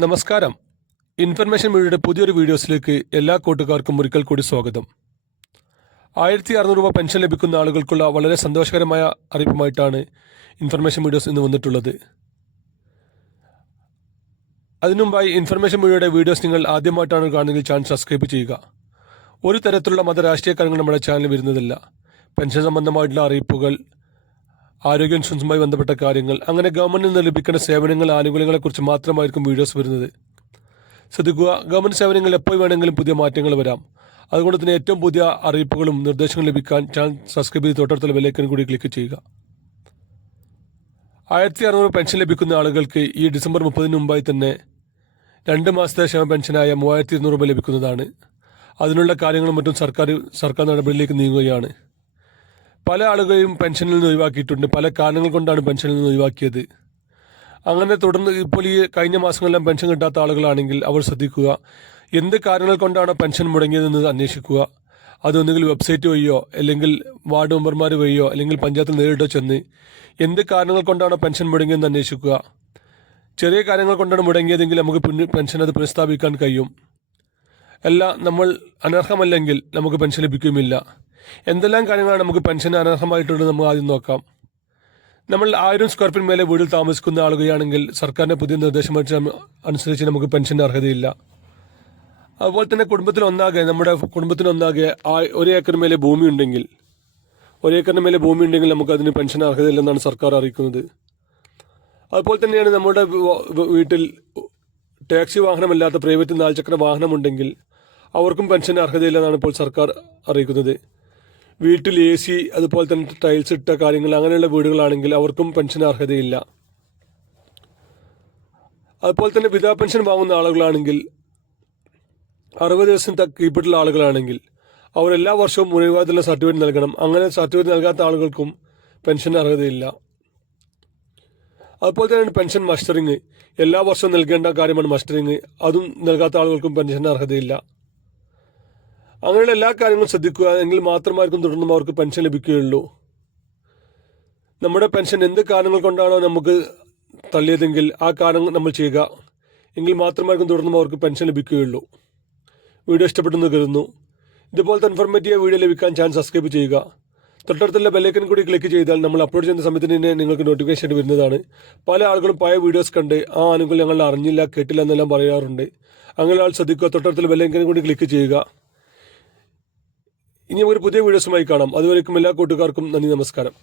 നമസ്കാരം. ഇൻഫർമേഷൻ മീഡിയയുടെ പുതിയൊരു വീഡിയോസിലേക്ക് എല്ലാ കൂട്ടുകാർക്കും ഒരിക്കൽ കൂടി സ്വാഗതം. 1600 രൂപ പെൻഷൻ ലഭിക്കുന്ന ആളുകൾക്കുള്ള വളരെ സന്തോഷകരമായ അറിയിപ്പുമായിട്ടാണ് ഇൻഫർമേഷൻ വീഡിയോസ് ഇന്ന് വന്നിട്ടുള്ളത്. അതിനുമുമ്പായി ഇൻഫർമേഷൻ മീഡിയയുടെ വീഡിയോസ് നിങ്ങൾ ആദ്യമായിട്ടാണ് കാണുന്നതെങ്കിൽ ചാനൽ സബ്സ്ക്രൈബ് ചെയ്യുക. ഒരു തരത്തിലുള്ള മതരാഷ്ട്രീയ കാര്യങ്ങൾ നമ്മുടെ ചാനൽ വരുന്നതല്ല. പെൻഷൻ സംബന്ധമായിട്ടുള്ള അറിയിപ്പുകൾ, ആരോഗ്യ ഇൻഷുറൻസുമായി ബന്ധപ്പെട്ട കാര്യങ്ങൾ, അങ്ങനെ ഗവൺമെൻറ്റിൽ നിന്ന് ലഭിക്കുന്ന സേവനങ്ങൾ, ആനുകൂല്യങ്ങളെക്കുറിച്ച് മാത്രമായിരിക്കും വീഡിയോസ് വരുന്നത്. ശ്രദ്ധിക്കുക, ഗവൺമെൻറ് സേവനങ്ങൾ എപ്പോൾ വേണമെങ്കിലും പുതിയ മാറ്റങ്ങൾ വരാം. അതുകൊണ്ട് തന്നെ ഏറ്റവും പുതിയ അറിയിപ്പുകളും നിർദ്ദേശങ്ങളും ലഭിക്കാൻ ചാനൽ സബ്സ്ക്രൈബ് ചെയ്ത് തൊട്ടടുത്തുള്ള ബെല്ലൈക്കൺ കൂടി ക്ലിക്ക് ചെയ്യുക. 1600 പെൻഷൻ ലഭിക്കുന്ന ആളുകൾക്ക് ഈ ഡിസംബർ 30 മുമ്പായി തന്നെ 2 മാസത്തെ ക്ഷേമ പെൻഷനായ 3200 രൂപ ലഭിക്കുന്നതാണ്. അതിനുള്ള കാര്യങ്ങളും മറ്റും സർക്കാർ നടപടിയിലേക്ക് നീങ്ങുകയാണ്. പല ആളുകളെയും പെൻഷനിൽ നിന്ന് ഒഴിവാക്കിയിട്ടുണ്ട്. പല കാരണങ്ങൾ കൊണ്ടാണ് പെൻഷനിൽ നിന്ന് ഒഴിവാക്കിയത്. അങ്ങനെ തുടർന്ന് ഇപ്പോൾ ഈ കഴിഞ്ഞ മാസങ്ങളെല്ലാം പെൻഷൻ കിട്ടാത്ത ആളുകളാണെങ്കിൽ അവർ ശ്രദ്ധിക്കുക, എന്ത് കാരണങ്ങൾ കൊണ്ടാണ് പെൻഷൻ മുടങ്ങിയതെന്ന് അന്വേഷിക്കുക. അതൊന്നുകിൽ വെബ്സൈറ്റ് വഴിയോ അല്ലെങ്കിൽ വാർഡ് മെമ്പർമാർ വഴിയോ അല്ലെങ്കിൽ പഞ്ചായത്തിൽ നേരിട്ടോ ചെന്ന് എന്ത് കാരണങ്ങൾ കൊണ്ടാണ് പെൻഷൻ മുടങ്ങിയതെന്ന് അന്വേഷിക്കുക. ചെറിയ കാര്യങ്ങൾ കൊണ്ടാണ് മുടങ്ങിയതെങ്കിൽ നമുക്ക് പെൻഷൻ അത് പുനഃസ്ഥാപിക്കാൻ കഴിയും. നമ്മൾ അനർഹമല്ലെങ്കിൽ നമുക്ക് പെൻഷൻ ലഭിക്കുകയുമില്ല. എന്തെല്ലാം കാര്യങ്ങളാണ് നമുക്ക് പെൻഷൻ അനർഹമായിട്ടുള്ളത് നമ്മൾ ആദ്യം നോക്കാം. നമ്മൾ 1000 സ്ക്വയർ ഫീറ്റ് മേലെ വീട്ടിൽ താമസിക്കുന്ന ആളുകയാണെങ്കിൽ സർക്കാരിൻ്റെ പുതിയ നിർദ്ദേശം അനുസരിച്ച് നമുക്ക് പെൻഷന് അർഹതയില്ല. അതുപോലെ തന്നെ നമ്മുടെ കുടുംബത്തിനൊന്നാകെ 1 ഏക്കർ മേലെ ഭൂമി ഉണ്ടെങ്കിൽ നമുക്ക് അതിന് പെൻഷൻ അർഹതയില്ലെന്നാണ് സർക്കാർ അറിയിക്കുന്നത്. അതുപോലെ തന്നെയാണ് നമ്മുടെ വീട്ടിൽ ടാക്സി വാഹനമല്ലാത്ത പ്രൈവറ്റ് 4 ചക്ര വാഹനമുണ്ടെങ്കിൽ അവർക്കും പെൻഷൻ അർഹതയില്ലെന്നാണ് ഇപ്പോൾ സർക്കാർ അറിയിക്കുന്നത്. വീട്ടിൽ AC, അതുപോലെ തന്നെ ടൈൽസ് ഇട്ട കാര്യങ്ങൾ, അങ്ങനെയുള്ള വീടുകളാണെങ്കിൽ അവർക്കും പെൻഷൻ അർഹതയില്ല. അതുപോലെ തന്നെ വിധവാ പെൻഷൻ വാങ്ങുന്ന ആളുകളാണെങ്കിൽ 60 ദിവസം കീഴ്പ്പെട്ടുള്ള ആളുകളാണെങ്കിൽ അവർ എല്ലാ വർഷവും മുഴുവനുള്ള സർട്ടിഫിക്കറ്റ് നൽകണം. അങ്ങനെ സർട്ടിഫിക്കറ്റ് നൽകാത്ത ആളുകൾക്കും പെൻഷൻ അർഹതയില്ല. അതുപോലെ തന്നെ പെൻഷൻ മസ്റ്ററിങ്, എല്ലാ വർഷവും നൽകേണ്ട കാര്യമാണ് മസ്റ്ററിങ്. അതും നൽകാത്ത ആളുകൾക്കും പെൻഷൻ അർഹതയില്ല. അങ്ങനെയുള്ള എല്ലാ കാര്യങ്ങളും ശ്രദ്ധിക്കുക, എങ്കിൽ മാത്രമായിരിക്കും തുടർന്നും അവർക്ക് പെൻഷൻ ലഭിക്കുകയുള്ളൂ. നമ്മുടെ പെൻഷൻ എന്ത് കാരണങ്ങൾ കൊണ്ടാണോ നമുക്ക് തള്ളിയതെങ്കിൽ ആ കാരണം നമ്മൾ ചെയ്യുക, എങ്കിൽ മാത്രമായിരിക്കും തുടർന്നും അവർക്ക് പെൻഷൻ ലഭിക്കുകയുള്ളൂ. വീഡിയോ ഇഷ്ടപ്പെട്ടെന്ന് കരുതുന്നു. ഇതുപോലത്തെ ഇൻഫോർമേറ്റീവ് വീഡിയോ ലഭിക്കാൻ ചാനൽ സബ്സ്ക്രൈബ് ചെയ്യുക. തൊട്ടടുത്തുള്ള ബെല്ലൈക്കൺ കൂടി ക്ലിക്ക് ചെയ്താൽ നമ്മൾ അപ്ലോഡ് ചെയ്യുന്ന സമയത്തിന് തന്നെ നിങ്ങൾക്ക് നോട്ടിഫിക്കേഷൻ വരുന്നതാണ്. പല ആളുകളും പഴയ വീഡിയോസ് കണ്ട് ആ ആനുകൂല്യങ്ങൾ അറിഞ്ഞില്ല, കേട്ടില്ല എന്നെല്ലാം പറയാറുണ്ട്. അങ്ങനെ ആൾ ശ്രദ്ധിക്കുക, തൊട്ടടുത്തുള്ള ബെല്ലൈക്കൺ കൂടി ക്ലിക്ക് ചെയ്യുക. ഇനി ഒരു പുതിയ വീഡിയോസുമായി കാണാം. അതുവരേക്കും എല്ലാ കൂട്ടുകാർക്കും നന്ദി, നമസ്കാരം.